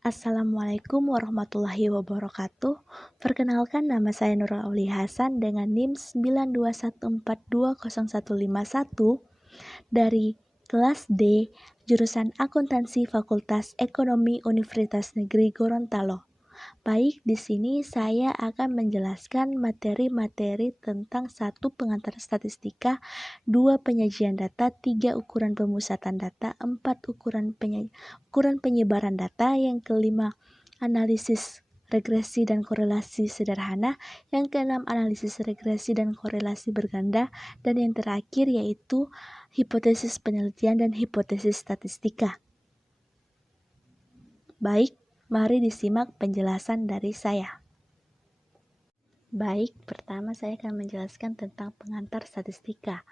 Assalamualaikum warahmatullahi wabarakatuh. Perkenalkan, nama saya Nurul Auli Hasan dengan NIM 9214200151 dari kelas D, jurusan Akuntansi Fakultas Ekonomi Universitas Negeri Gorontalo. Baik, di sini saya akan menjelaskan materi-materi tentang 1. Pengantar statistika, 2. Penyajian data, 3. Ukuran pemusatan data, 4. Ukuran penyebaran data, yang kelima analisis regresi dan korelasi sederhana, yang keenam analisis regresi dan korelasi berganda, dan yang terakhir yaitu hipotesis penelitian dan hipotesis statistika. Baik, mari disimak penjelasan dari saya. Baik, pertama saya akan menjelaskan tentang pengantar statistika.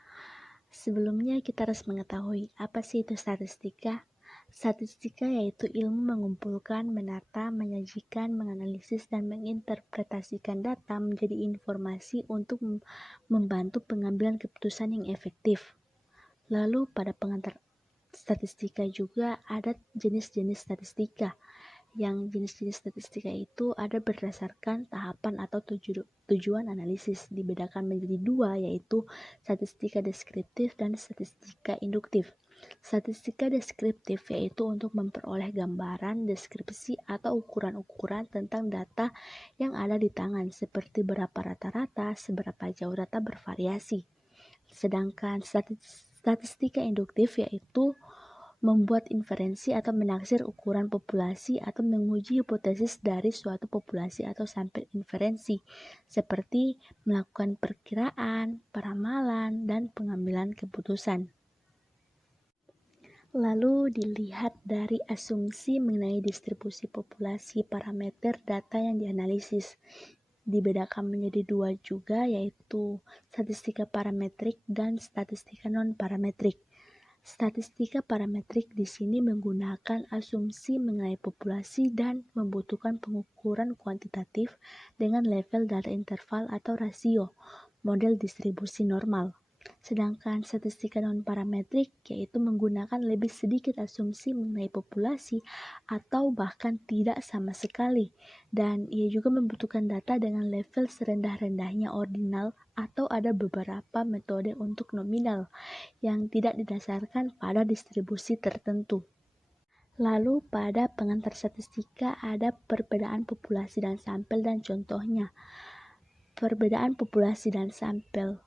Sebelumnya kita harus mengetahui apa sih itu statistika. Statistika yaitu ilmu mengumpulkan, menata, menyajikan, menganalisis, dan menginterpretasikan data menjadi informasi untuk membantu pengambilan keputusan yang efektif. Lalu pada pengantar statistika juga ada jenis-jenis statistika. Yang jenis-jenis statistika itu ada berdasarkan tahapan atau tujuan analisis, dibedakan menjadi 2, yaitu statistika deskriptif dan statistika induktif. Statistika deskriptif yaitu untuk memperoleh gambaran, deskripsi, atau ukuran-ukuran tentang data yang ada di tangan, seperti berapa rata-rata, seberapa jauh data bervariasi. Sedangkan statistika induktif yaitu membuat inferensi atau menaksir ukuran populasi atau menguji hipotesis dari suatu populasi atau sampel inferensi, seperti melakukan perkiraan, peramalan, dan pengambilan keputusan. Lalu dilihat dari asumsi mengenai distribusi populasi parameter data yang dianalisis. Dibedakan menjadi 2 juga, yaitu statistika parametrik dan statistika non-parametrik. Statistika parametrik di sini menggunakan asumsi mengenai populasi dan membutuhkan pengukuran kuantitatif dengan level data interval atau rasio, model distribusi normal. Sedangkan statistika non-parametrik yaitu menggunakan lebih sedikit asumsi mengenai populasi atau bahkan tidak sama sekali, dan ia juga membutuhkan data dengan level serendah-rendahnya ordinal atau ada beberapa metode untuk nominal yang tidak didasarkan pada distribusi tertentu. Lalu pada pengantar statistika ada perbedaan populasi dan sampel dan contohnya. Perbedaan populasi dan sampel.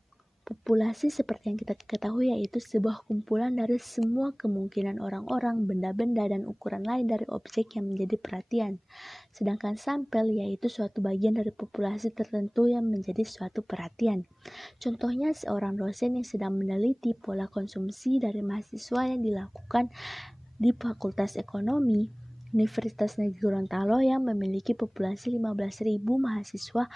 Populasi seperti yang kita ketahui yaitu sebuah kumpulan dari semua kemungkinan orang-orang, benda-benda, dan ukuran lain dari objek yang menjadi perhatian. Sedangkan sampel yaitu suatu bagian dari populasi tertentu yang menjadi suatu perhatian. Contohnya seorang dosen yang sedang meneliti pola konsumsi dari mahasiswa yang dilakukan di Fakultas Ekonomi Universitas Negeri Gorontalo yang memiliki populasi 15.000 mahasiswa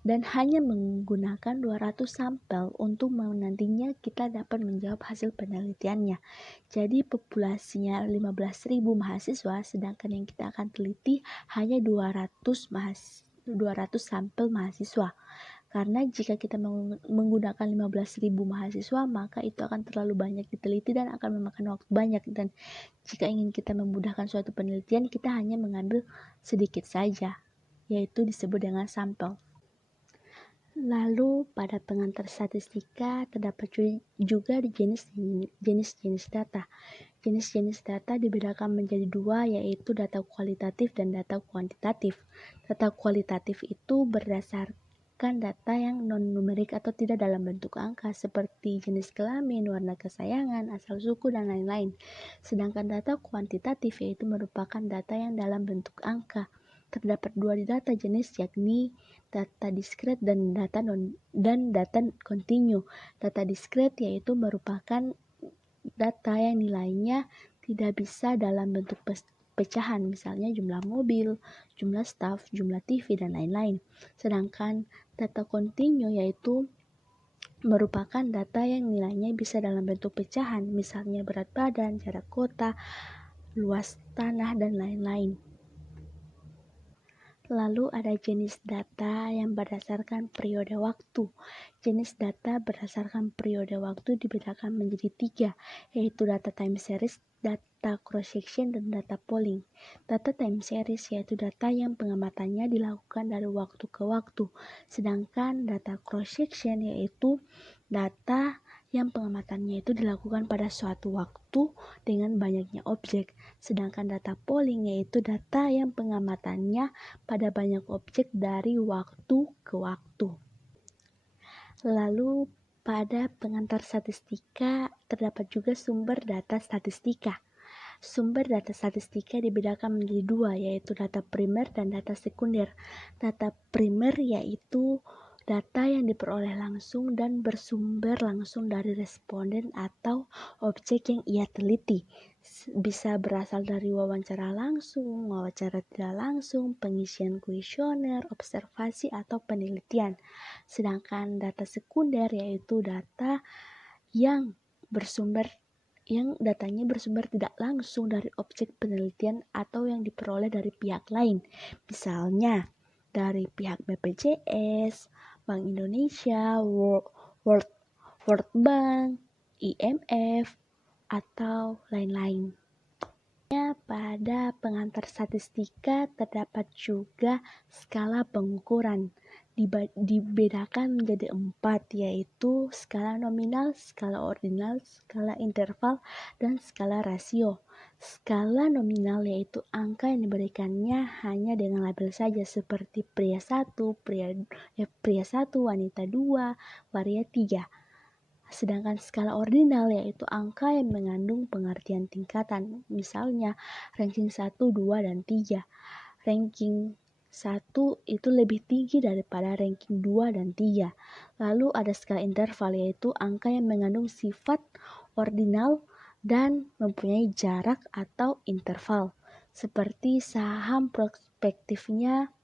dan hanya menggunakan 200 sampel untuk nantinya kita dapat menjawab hasil penelitiannya. Jadi populasinya 15.000 mahasiswa, sedangkan yang kita akan teliti hanya 200 sampel mahasiswa. Karena jika kita menggunakan 15.000 mahasiswa, maka itu akan terlalu banyak diteliti dan akan memakan waktu banyak. Dan jika ingin kita memudahkan suatu penelitian, kita hanya mengambil sedikit saja, yaitu disebut dengan sampel. Lalu pada pengantar statistika terdapat juga jenis-jenis data. Jenis-jenis data dibedakan menjadi 2, yaitu data kualitatif dan data kuantitatif. Data kualitatif itu berdasarkan data yang non-numerik atau tidak dalam bentuk angka, seperti jenis kelamin, warna kesayangan, asal suku, dan lain-lain. Sedangkan data kuantitatif yaitu merupakan data yang dalam bentuk angka. Terdapat 2 data jenis, yakni data diskret dan data kontinu. Data diskret yaitu merupakan data yang nilainya tidak bisa dalam bentuk pecahan, misalnya jumlah mobil, jumlah staf, jumlah TV, dan lain-lain. Sedangkan data kontinu yaitu merupakan data yang nilainya bisa dalam bentuk pecahan, misalnya berat badan, jarak kota, luas tanah, dan lain-lain. Lalu ada jenis data yang berdasarkan periode waktu. Jenis data berdasarkan periode waktu dibedakan menjadi 3, yaitu data time series, data cross-section dan data polling. Data time series yaitu data yang pengamatannya dilakukan dari waktu ke waktu, sedangkan data cross-section yaitu data yang pengamatannya itu dilakukan pada suatu waktu dengan banyaknya objek, sedangkan data polling yaitu data yang pengamatannya pada banyak objek dari waktu ke waktu. Lalu pada pengantar statistika terdapat juga sumber data statistika. Sumber data statistika dibedakan menjadi dua, yaitu data primer dan data sekunder. Data primer yaitu data yang diperoleh langsung dan bersumber langsung dari responden atau objek yang ia teliti. Bisa berasal dari wawancara langsung, wawancara tidak langsung, pengisian kuesioner, observasi, atau penelitian. Sedangkan data sekunder yaitu data yang datanya bersumber tidak langsung dari objek penelitian atau yang diperoleh dari pihak lain. Misalnya dari pihak BPJS, Bank Indonesia, World Bank, IMF, atau lain-lain. Pada pengantar statistika terdapat juga skala pengukuran. Dibedakan menjadi 4, yaitu skala nominal, skala ordinal, skala interval, dan skala rasio. Skala nominal yaitu angka yang diberikannya hanya dengan label saja, seperti pria 1, wanita 2, waria 3. Sedangkan skala ordinal yaitu angka yang mengandung pengertian tingkatan, misalnya ranking 1, 2, dan 3. Ranking 1 itu lebih tinggi daripada ranking 2 dan 3. Lalu ada skala interval yaitu angka yang mengandung sifat ordinal dan mempunyai jarak atau interval, seperti saham prospektifnya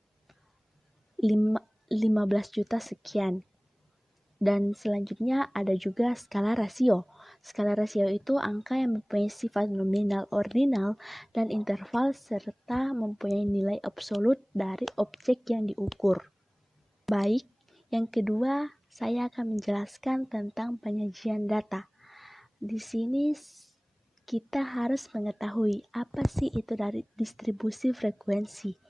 15 juta sekian. Dan selanjutnya ada juga skala rasio. Skala rasio itu angka yang mempunyai sifat nominal, ordinal, dan interval serta mempunyai nilai absolut dari objek yang diukur. Baik, yang kedua saya akan menjelaskan tentang penyajian data. Di sini kita harus mengetahui apa sih itu dari distribusi frekuensi.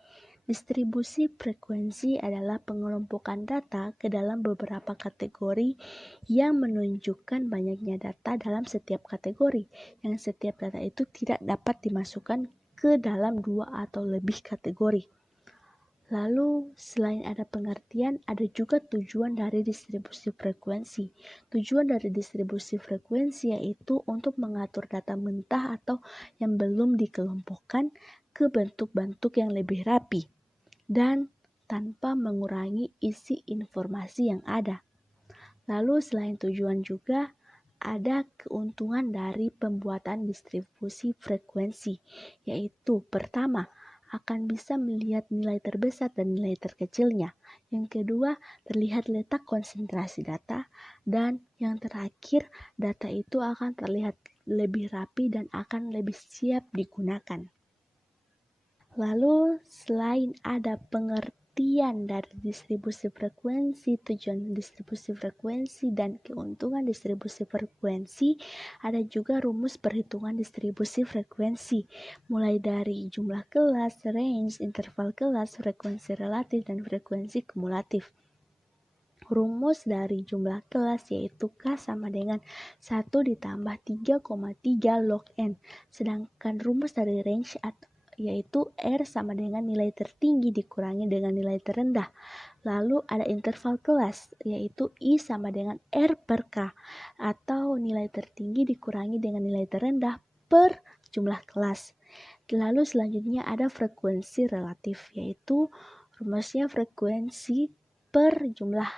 Distribusi frekuensi adalah pengelompokan data ke dalam beberapa kategori yang menunjukkan banyaknya data dalam setiap kategori, yang setiap data itu tidak dapat dimasukkan ke dalam 2 atau lebih kategori. Lalu, selain ada pengertian, ada juga tujuan dari distribusi frekuensi. Tujuan dari distribusi frekuensi yaitu untuk mengatur data mentah atau yang belum dikelompokkan ke bentuk-bentuk yang lebih rapi dan tanpa mengurangi isi informasi yang ada. Lalu selain tujuan juga ada keuntungan dari pembuatan distribusi frekuensi, yaitu pertama, akan bisa melihat nilai terbesar dan nilai terkecilnya. Yang kedua, terlihat letak konsentrasi data. Dan yang terakhir, data itu akan terlihat lebih rapi dan akan lebih siap digunakan. Lalu, selain ada pengertian dari distribusi frekuensi, tujuan distribusi frekuensi, dan keuntungan distribusi frekuensi, ada juga rumus perhitungan distribusi frekuensi, mulai dari jumlah kelas, range, interval kelas, frekuensi relatif, dan frekuensi kumulatif. Rumus dari jumlah kelas yaitu K sama dengan 1 ditambah 3,3 log N. Sedangkan rumus dari range yaitu R sama dengan nilai tertinggi dikurangi dengan nilai terendah. Lalu ada interval kelas yaitu I sama dengan R per K, atau nilai tertinggi dikurangi dengan nilai terendah per jumlah kelas. Lalu selanjutnya ada frekuensi relatif, yaitu rumusnya frekuensi per jumlah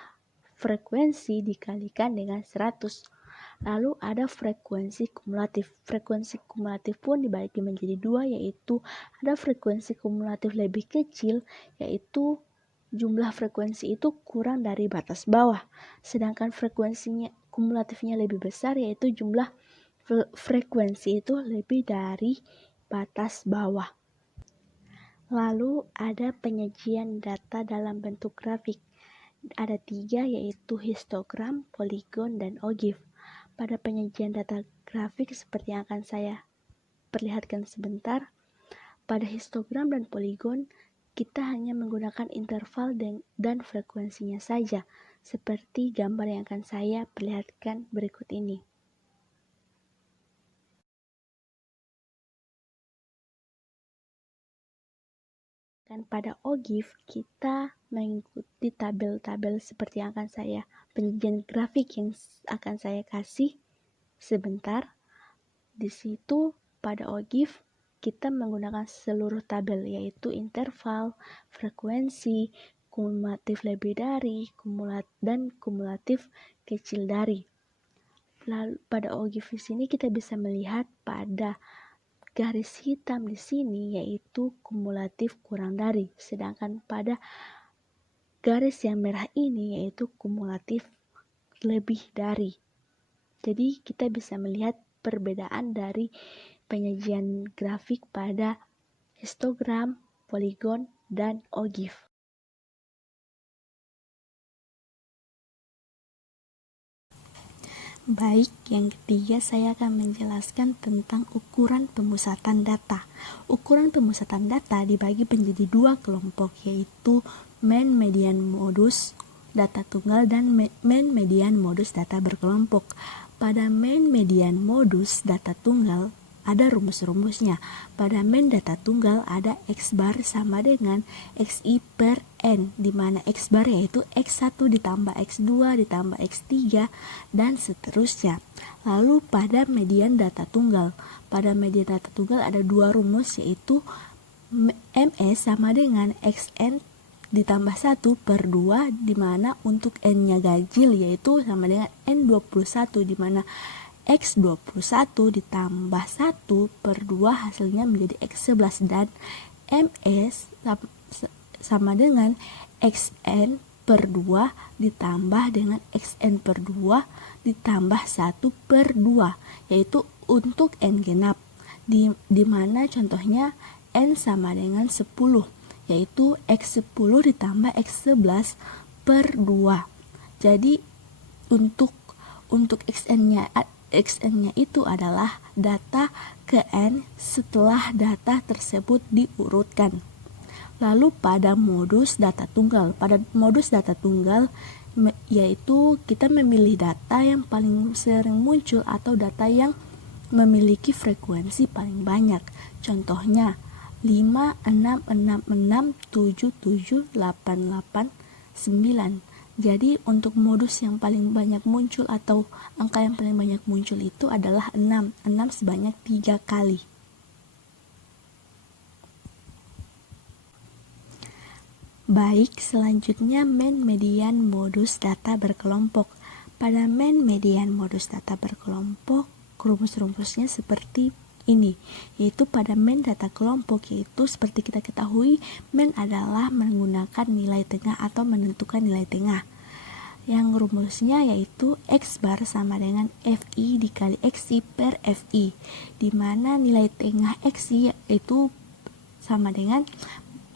frekuensi dikalikan dengan 100. Lalu ada frekuensi kumulatif. Frekuensi kumulatif pun dibagi menjadi 2, yaitu ada frekuensi kumulatif lebih kecil, yaitu jumlah frekuensi itu kurang dari batas bawah. Sedangkan frekuensinya kumulatifnya lebih besar, yaitu jumlah frekuensi itu lebih dari batas bawah. Lalu ada penyajian data dalam bentuk grafik. Ada 3, yaitu histogram, poligon, dan ogive. Pada penyajian data grafik seperti yang akan saya perlihatkan sebentar. Pada histogram dan poligon, kita hanya menggunakan interval dan frekuensinya saja, seperti gambar yang akan saya perlihatkan berikut ini. Dan pada OGIF, kita mengikuti tabel-tabel seperti yang akan saya penyajian grafik yang akan saya kasih sebentar. Di situ pada OGIF kita menggunakan seluruh tabel, yaitu interval, frekuensi, kumulatif lebih dari, dan kumulatif kecil dari. Lalu pada OGIF di sini kita bisa melihat pada garis hitam di sini yaitu kumulatif kurang dari, sedangkan pada garis yang merah ini yaitu kumulatif lebih dari. Jadi kita bisa melihat perbedaan dari penyajian grafik pada histogram, poligon, dan OGIF. Baik, yang ketiga saya akan menjelaskan tentang ukuran pemusatan data. Ukuran pemusatan data dibagi menjadi dua kelompok, yaitu main median modus data tunggal dan main median modus data berkelompok. Pada main median modus data tunggal ada rumus-rumusnya. Pada main data tunggal ada X bar sama dengan XI per N, di mana X bar yaitu X1 ditambah X2 ditambah X3 dan seterusnya. Lalu pada median data tunggal, ada dua rumus, yaitu MS sama dengan XN ditambah 1 per 2, di mana untuk N-nya ganjil yaitu sama dengan N21, di mana X21 ditambah 1 per 2 hasilnya menjadi X11, dan MS sama dengan XN per 2 ditambah dengan XN per 2 ditambah 1 per 2, yaitu untuk N genap, di mana contohnya N sama dengan 10, yaitu X10 ditambah X11 per 2. Jadi untuk XN-nya itu adalah data ke N setelah data tersebut diurutkan. Lalu pada modus data tunggal, yaitu kita memilih data yang paling sering muncul atau data yang memiliki frekuensi paling banyak. Contohnya 5, 6, 6, 6, 7, 7, 8, 8, 9. Jadi untuk modus yang paling banyak muncul atau angka yang paling banyak muncul itu adalah 6 sebanyak 3 kali. Baik, selanjutnya main median modus data berkelompok. Pada main median modus data berkelompok, rumus-rumusnya seperti ini, yaitu pada main data kelompok, yaitu seperti kita ketahui, main adalah menggunakan nilai tengah atau menentukan nilai tengah. Yang rumusnya yaitu X bar sama dengan FI dikali XI per FI, di mana nilai tengah XI yaitu sama dengan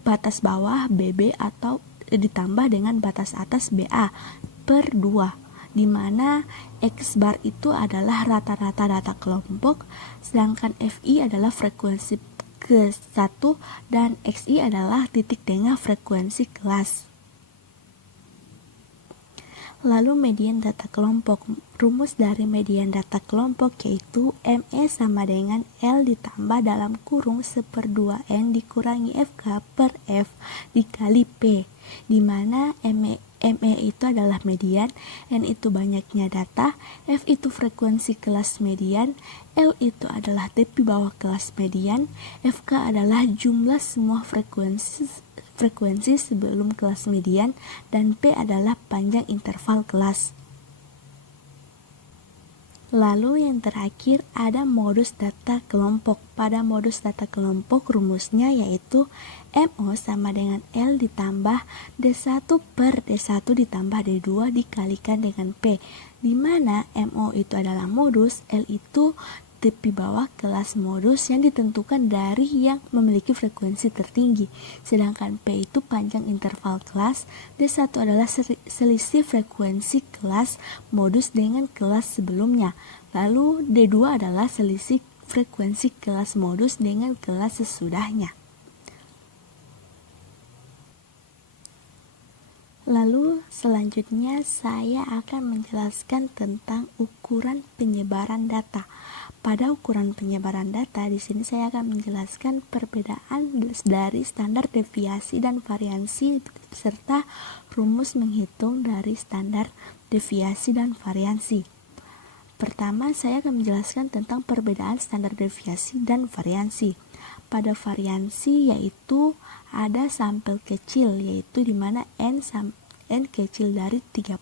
batas bawah BB atau ditambah dengan batas atas BA per 2, di mana X bar itu adalah rata-rata data kelompok, sedangkan FI adalah frekuensi ke-1 dan XI adalah titik tengah frekuensi kelas. Lalu median data kelompok. Rumus dari median data kelompok yaitu ME sama dengan L ditambah dalam kurung 1/2N dikurangi FK per F dikali P, di mana ME itu adalah median, N itu banyaknya data, F itu frekuensi kelas median, L itu adalah tepi bawah kelas median, FK adalah jumlah semua frekuensi sebelum kelas median, dan P adalah panjang interval kelas. Lalu yang terakhir ada modus data kelompok. Pada modus data kelompok rumusnya yaitu MO sama dengan L ditambah D1 per D1 ditambah D2 dikalikan dengan P, di mana MO itu adalah modus, L itu tepi bawah kelas modus yang ditentukan dari yang memiliki frekuensi tertinggi, sedangkan P itu panjang interval kelas, D1 adalah selisih frekuensi kelas modus dengan kelas sebelumnya, lalu D2 adalah selisih frekuensi kelas modus dengan kelas sesudahnya. Lalu selanjutnya saya akan menjelaskan tentang ukuran penyebaran data. Pada ukuran penyebaran data, di sini saya akan menjelaskan perbedaan dari standar deviasi dan variansi serta rumus menghitung dari standar deviasi dan variansi. Pertama, saya akan menjelaskan tentang perbedaan standar deviasi dan variansi. Pada variansi yaitu ada sampel kecil, yaitu di mana n kecil dari 30,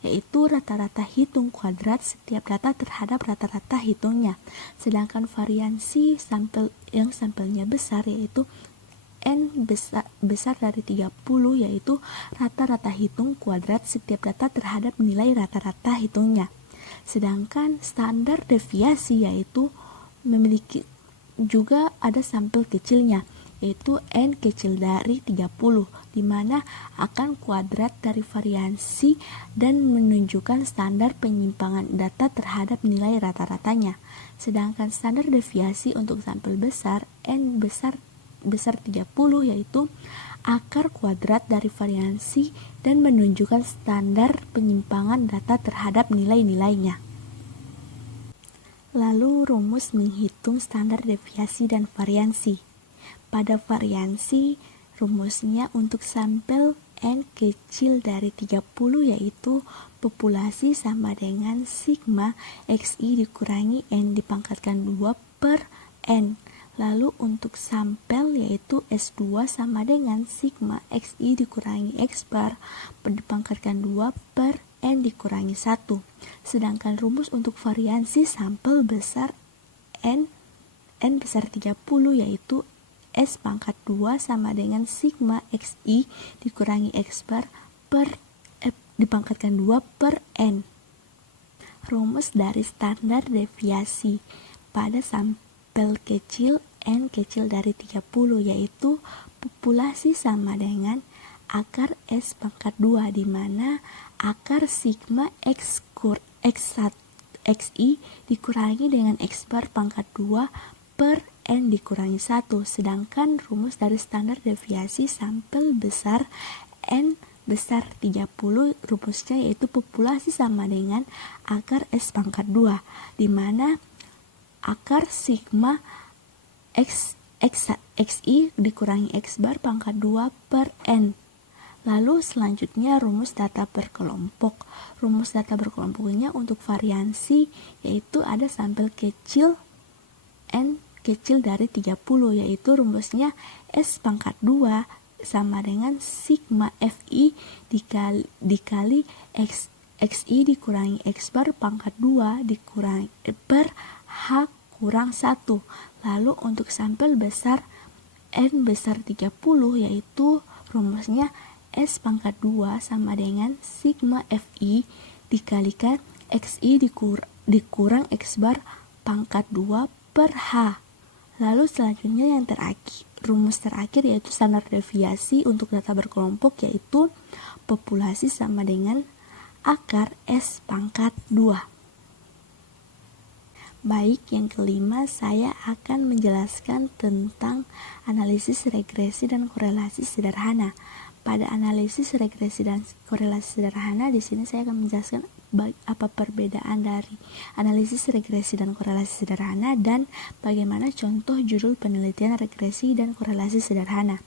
yaitu rata-rata hitung kuadrat setiap data terhadap rata-rata hitungnya. Sedangkan variansi sampelnya besar, yaitu n besar dari 30, yaitu rata-rata hitung kuadrat setiap data terhadap nilai rata-rata hitungnya. Sedangkan standar deviasi yaitu memiliki juga ada sampel kecilnya, yaitu n kecil dari 30, di mana akan kuadrat dari variansi dan menunjukkan standar penyimpangan data terhadap nilai rata-ratanya. Sedangkan standar deviasi untuk sampel besar, n besar 30, yaitu akar kuadrat dari variansi dan menunjukkan standar penyimpangan data terhadap nilai-nilainya. Lalu rumus menghitung standar deviasi dan variansi. Pada variansi, rumusnya untuk sampel n kecil dari 30 yaitu populasi sama dengan sigma xi dikurangi n dipangkatkan 2 per n. Lalu untuk sampel yaitu S2 sama dengan sigma xi dikurangi x bar dipangkatkan 2 per n dikurangi 1. Sedangkan rumus untuk variansi sampel besar n besar 30 yaitu S pangkat 2 sama dengan sigma xi dikurangi x bar dipangkatkan 2 per n. Rumus dari standar deviasi pada sampel kecil n kecil dari 30 yaitu populasi sama dengan akar S pangkat 2, di mana akar sigma xi dikurangi dengan x bar pangkat 2 per n dikurangi 1. Sedangkan rumus dari standar deviasi sampel besar n besar 30 rumusnya yaitu populasi sama dengan akar S pangkat 2, di mana akar sigma xi dikurangi x bar pangkat 2 per n. Lalu selanjutnya rumus data berkelompok. Rumus data berkelompoknya untuk variansi yaitu ada sampel kecil n kecil dari 30, yaitu rumusnya S pangkat 2 sama dengan sigma fi dikali xi dikurangi x bar pangkat 2 dikurangi per h kurang 1. Lalu untuk sampel besar n besar 30 yaitu rumusnya S pangkat 2 sama dengan sigma fi dikalikan xi dikurang x bar pangkat 2 per h. Lalu selanjutnya yang terakhir, rumus terakhir yaitu standar deviasi untuk data berkelompok yaitu populasi sama dengan akar S pangkat 2. Baik, yang kelima saya akan menjelaskan tentang analisis regresi dan korelasi sederhana. Pada analisis regresi dan korelasi sederhana, di sini saya akan menjelaskan apa perbedaan dari analisis regresi dan korelasi sederhana dan bagaimana contoh judul penelitian regresi dan korelasi sederhana.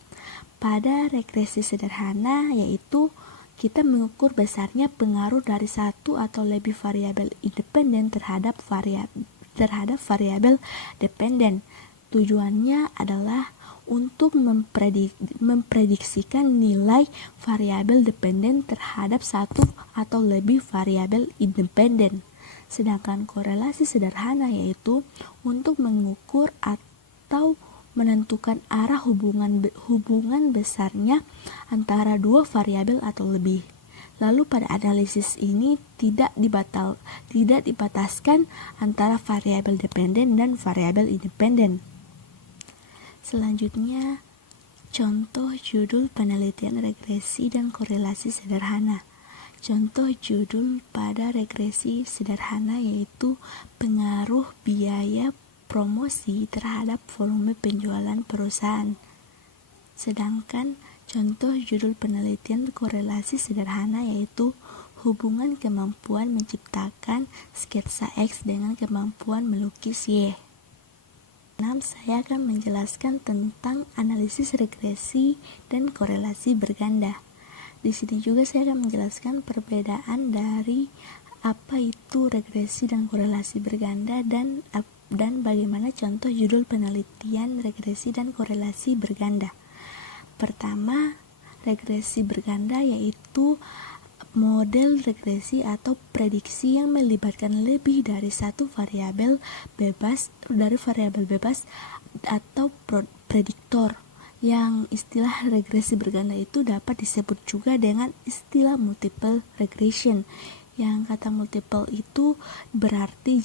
Pada regresi sederhana yaitu kita mengukur besarnya pengaruh dari satu atau lebih variabel independen terhadap variabel dependen. Tujuannya adalah untuk memprediksikan nilai variabel dependen terhadap satu atau lebih variabel independen. Sedangkan korelasi sederhana yaitu untuk mengukur atau menentukan arah hubungan besarnya antara dua variabel atau lebih. Lalu pada analisis ini tidak dibataskan antara variabel dependen dan variabel independen. Selanjutnya, contoh judul penelitian regresi dan korelasi sederhana. Contoh judul pada regresi sederhana yaitu pengaruh biaya promosi terhadap volume penjualan perusahaan. Sedangkan contoh judul penelitian korelasi sederhana yaitu hubungan kemampuan menciptakan sketsa X dengan kemampuan melukis Y. 6. Saya akan menjelaskan tentang analisis regresi dan korelasi berganda. Di sini juga saya akan menjelaskan perbedaan dari apa itu regresi dan korelasi berganda dan bagaimana contoh judul penelitian regresi dan korelasi berganda. Pertama, regresi berganda yaitu model regresi atau prediksi yang melibatkan lebih dari satu variabel bebas atau prediktor. Yang istilah regresi berganda itu dapat disebut juga dengan istilah multiple regression. Yang kata multiple itu berarti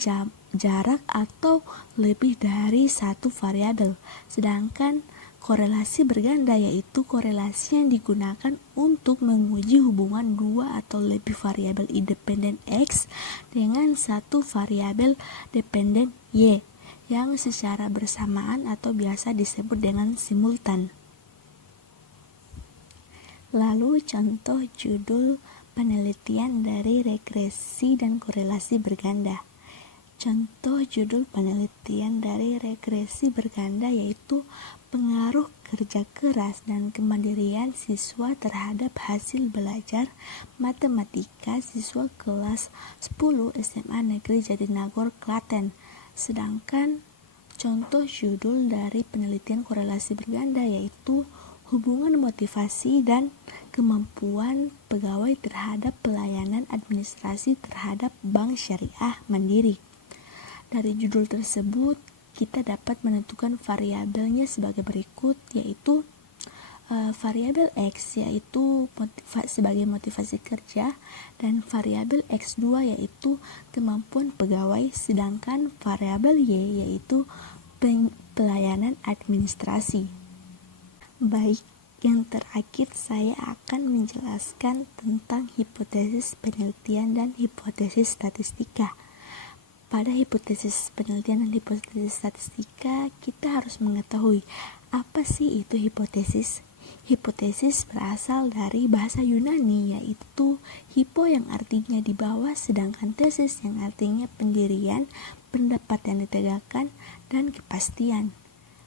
jarak atau lebih dari satu variabel. Sedangkan korelasi berganda yaitu korelasi yang digunakan untuk menguji hubungan dua atau lebih variabel independen X dengan satu variabel dependen Y yang secara bersamaan atau biasa disebut dengan simultan. Lalu contoh judul penelitian dari regresi dan korelasi berganda. Contoh judul penelitian dari regresi berganda yaitu pengaruh kerja keras dan kemandirian siswa terhadap hasil belajar matematika siswa kelas 10 SMA Negeri Jatinagor, Klaten. Sedangkan contoh judul dari penelitian korelasi berganda yaitu hubungan motivasi dan kemampuan pegawai terhadap pelayanan administrasi terhadap Bank Syariah Mandiri. Dari judul tersebut, kita dapat menentukan variabelnya sebagai berikut, yaitu variabel X yaitu sebagai motivasi kerja dan variabel X2 yaitu kemampuan pegawai, sedangkan variabel Y yaitu pelayanan administrasi. Baik, yang terakhir saya akan menjelaskan tentang hipotesis penelitian dan hipotesis statistika. Pada hipotesis penelitian dan hipotesis statistika, kita harus mengetahui apa sih itu hipotesis. Hipotesis berasal dari bahasa Yunani yaitu hipo yang artinya di bawah, sedangkan tesis yang artinya pendirian, pendapat yang ditegakkan, dan kepastian.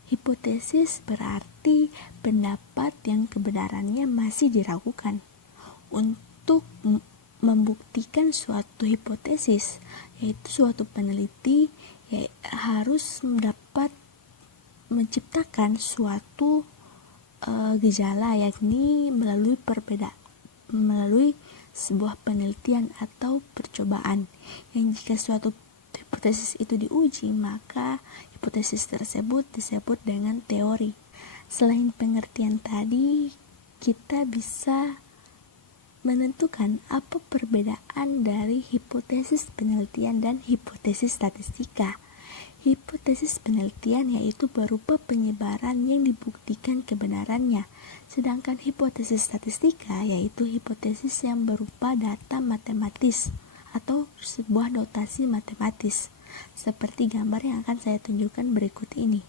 Hipotesis berarti pendapat yang kebenarannya masih diragukan. Untuk membuktikan suatu hipotesis, yaitu suatu peneliti harus dapat menciptakan suatu gejala, yakni melalui sebuah penelitian atau percobaan. Yang jika suatu hipotesis itu diuji, maka hipotesis tersebut disebut dengan teori. Selain pengertian tadi, kita bisa menentukan apa perbedaan dari hipotesis penelitian dan hipotesis statistika. Hipotesis penelitian yaitu berupa penyebaran yang dibuktikan kebenarannya, sedangkan hipotesis statistika yaitu hipotesis yang berupa data matematis atau sebuah notasi matematis, seperti gambar yang akan saya tunjukkan berikut ini.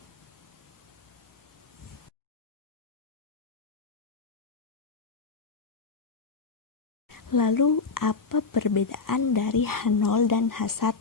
Lalu, apa perbedaan dari H0 dan H1?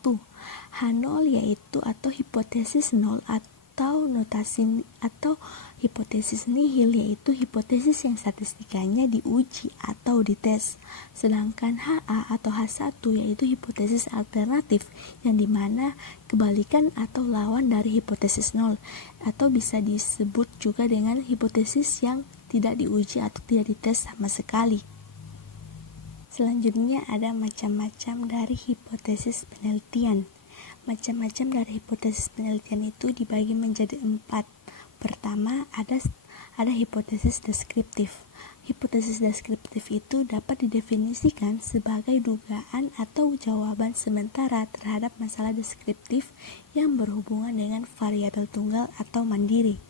H0 yaitu atau hipotesis nol atau notasi atau hipotesis nihil yaitu hipotesis yang statistikanya diuji atau dites. Sedangkan HA atau H1 yaitu hipotesis alternatif yang dimana kebalikan atau lawan dari hipotesis nol, atau bisa disebut juga dengan hipotesis yang tidak diuji atau tidak dites sama sekali. Selanjutnya ada macam-macam dari hipotesis penelitian. Macam-macam dari hipotesis penelitian itu dibagi menjadi 4. Pertama, ada hipotesis deskriptif. Hipotesis deskriptif itu dapat didefinisikan sebagai dugaan atau jawaban sementara terhadap masalah deskriptif yang berhubungan dengan variabel tunggal atau mandiri.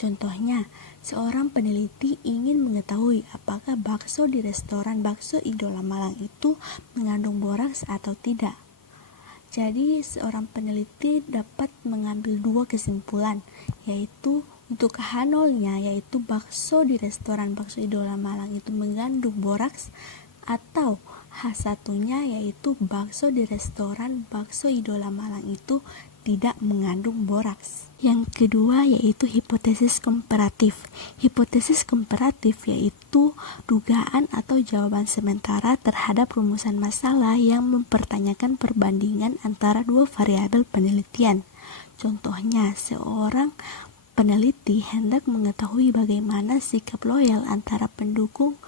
Contohnya, seorang peneliti ingin mengetahui apakah bakso di restoran bakso idola Malang itu mengandung boraks atau tidak. Jadi seorang peneliti dapat mengambil dua kesimpulan, yaitu untuk H0-nya, yaitu bakso di restoran Bakso Idola Malang itu mengandung boraks, atau H1-nya yaitu bakso di restoran Bakso Idola Malang itu tidak mengandung boraks. Yang kedua yaitu hipotesis komparatif. Hipotesis komparatif yaitu dugaan atau jawaban sementara terhadap rumusan masalah yang mempertanyakan perbandingan antara dua variabel penelitian. Contohnya, seorang peneliti hendak mengetahui bagaimana sikap loyal antara pendukung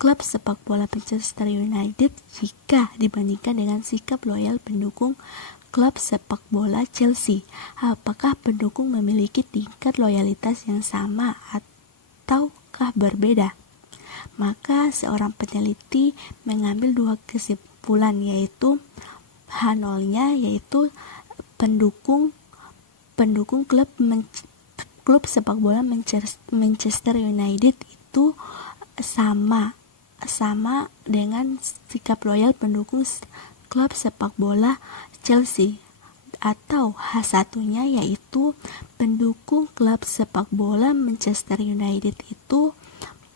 klub sepak bola Manchester United jika dibandingkan dengan sikap loyal pendukung klub sepak bola Chelsea. Apakah pendukung memiliki tingkat loyalitas yang sama ataukah berbeda? Maka seorang peneliti mengambil dua kesimpulan, yaitu H0-nya yaitu pendukung klub sepak bola Manchester United itu sama dengan sikap loyal pendukung klub sepak bola Chelsea. Atau H1-nya yaitu pendukung klub sepak bola Manchester United itu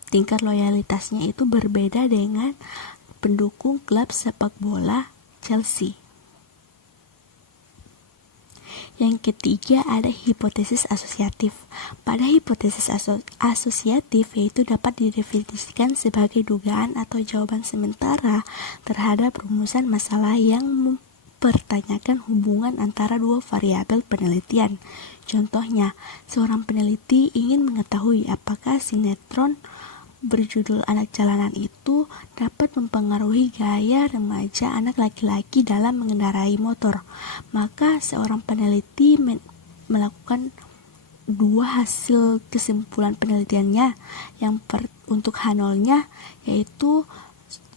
tingkat loyalitasnya itu berbeda dengan pendukung klub sepak bola Chelsea. Yang ketiga ada hipotesis asosiatif. Pada hipotesis asosiatif yaitu dapat didefinisikan sebagai dugaan atau jawaban sementara terhadap rumusan masalah yang mempertanyakan hubungan antara dua variabel penelitian. Contohnya, seorang peneliti ingin mengetahui apakah sinetron berjudul Anak Jalanan itu dapat mempengaruhi gaya remaja anak laki-laki dalam mengendarai motor. Maka seorang peneliti melakukan dua hasil kesimpulan penelitiannya. Untuk H0-nya yaitu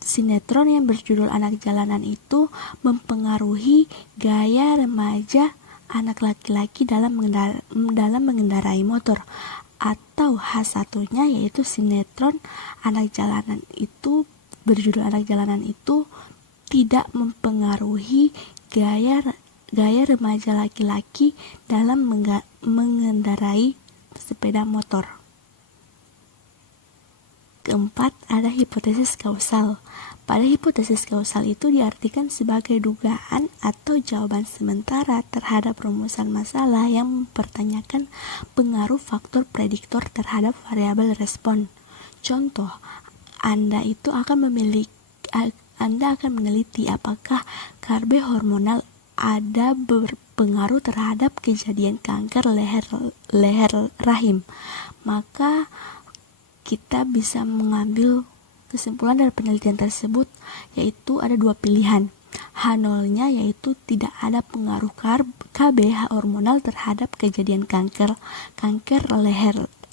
sinetron yang berjudul Anak Jalanan itu mempengaruhi gaya remaja anak laki-laki dalam mengendarai motor. Atau H1-nya yaitu sinetron Anak Jalanan itu berjudul Anak Jalanan itu tidak mempengaruhi gaya remaja laki-laki dalam mengendarai sepeda motor. Keempat, ada hipotesis kausal. Pada hipotesis kausal itu diartikan sebagai dugaan atau jawaban sementara terhadap rumusan masalah yang mempertanyakan pengaruh faktor prediktor terhadap variabel respon. Contoh, Anda akan meneliti apakah KB hormonal ada berpengaruh terhadap kejadian kanker leher rahim. Maka kita bisa mengambil kesimpulan dari penelitian tersebut, yaitu ada dua pilihan. H0-nya yaitu tidak ada pengaruh KB hormonal terhadap kejadian kanker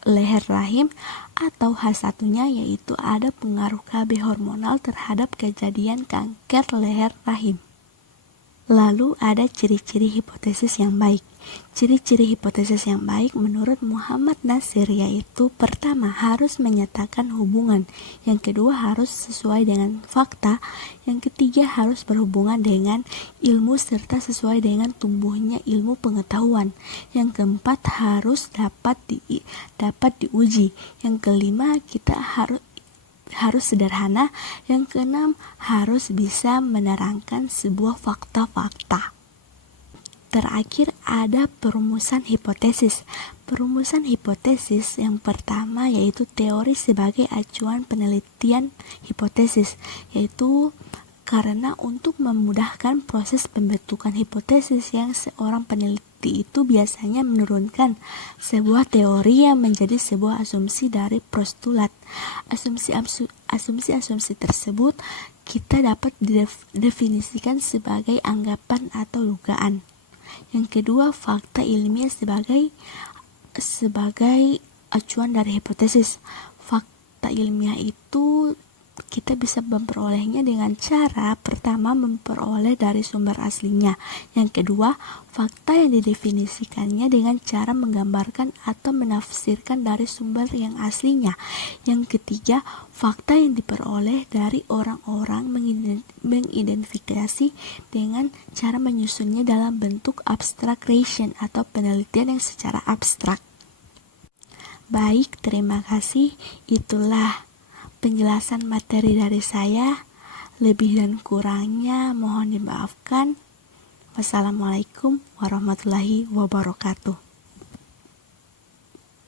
leher rahim, atau H1-nya yaitu ada pengaruh KB hormonal terhadap kejadian kanker leher rahim. Lalu ada ciri-ciri hipotesis yang baik. Ciri-ciri hipotesis yang baik menurut Muhammad Nasir yaitu pertama harus menyatakan hubungan, yang kedua harus sesuai dengan fakta, yang ketiga harus berhubungan dengan ilmu serta sesuai dengan tumbuhnya ilmu pengetahuan, yang keempat harus dapat diuji, yang kelima kita harus sederhana, yang keenam harus bisa menerangkan sebuah fakta-fakta. Terakhir ada perumusan hipotesis. Perumusan hipotesis yang pertama yaitu teori sebagai acuan penelitian hipotesis, yaitu karena untuk memudahkan proses pembentukan hipotesis yang seorang peneliti itu biasanya menurunkan sebuah teori yang menjadi sebuah asumsi dari postulat. Asumsi-asumsi tersebut kita dapat didefinisikan sebagai anggapan atau dugaan. Yang kedua, fakta ilmiah sebagai acuan dari hipotesis. Fakta ilmiah itu kita bisa memperolehnya dengan cara pertama memperoleh dari sumber aslinya. Yang kedua, fakta yang didefinisikannya dengan cara menggambarkan atau menafsirkan dari sumber yang aslinya. Yang ketiga, fakta yang diperoleh dari orang-orang mengidentifikasi dengan cara menyusunnya dalam bentuk abstraction atau penelitian yang secara abstrak. Baik, terima kasih. Itulah penjelasan materi dari saya. Lebih dan kurangnya mohon dimaafkan. Wassalamualaikum warahmatullahi wabarakatuh.